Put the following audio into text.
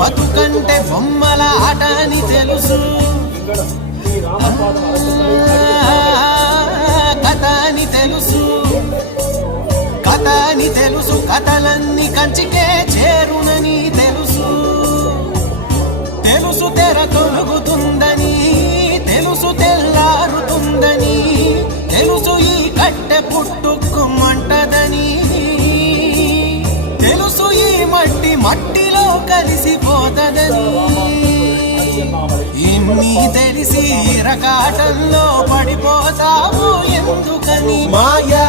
బతుకంటే బొమ్మల ఆట అని తెలుసు, కథ అని తెలుసు, కథ అని తెలుసు, కథలన్నీ కంచికే చేరునని తెలుసు, తెలుసు తెర తొలుగుతుందని, తెలుసు తెల్లారుతుందని, తెలుసు ఈ కట్టె పుట్టుకుమంటదని, తెలుసు ఈ మట్టి మట్టిలో కలిసిపోతదని, ఇన్ని తెలిసి రకాటంలో పడిపోతావు ఎందుకని మాయా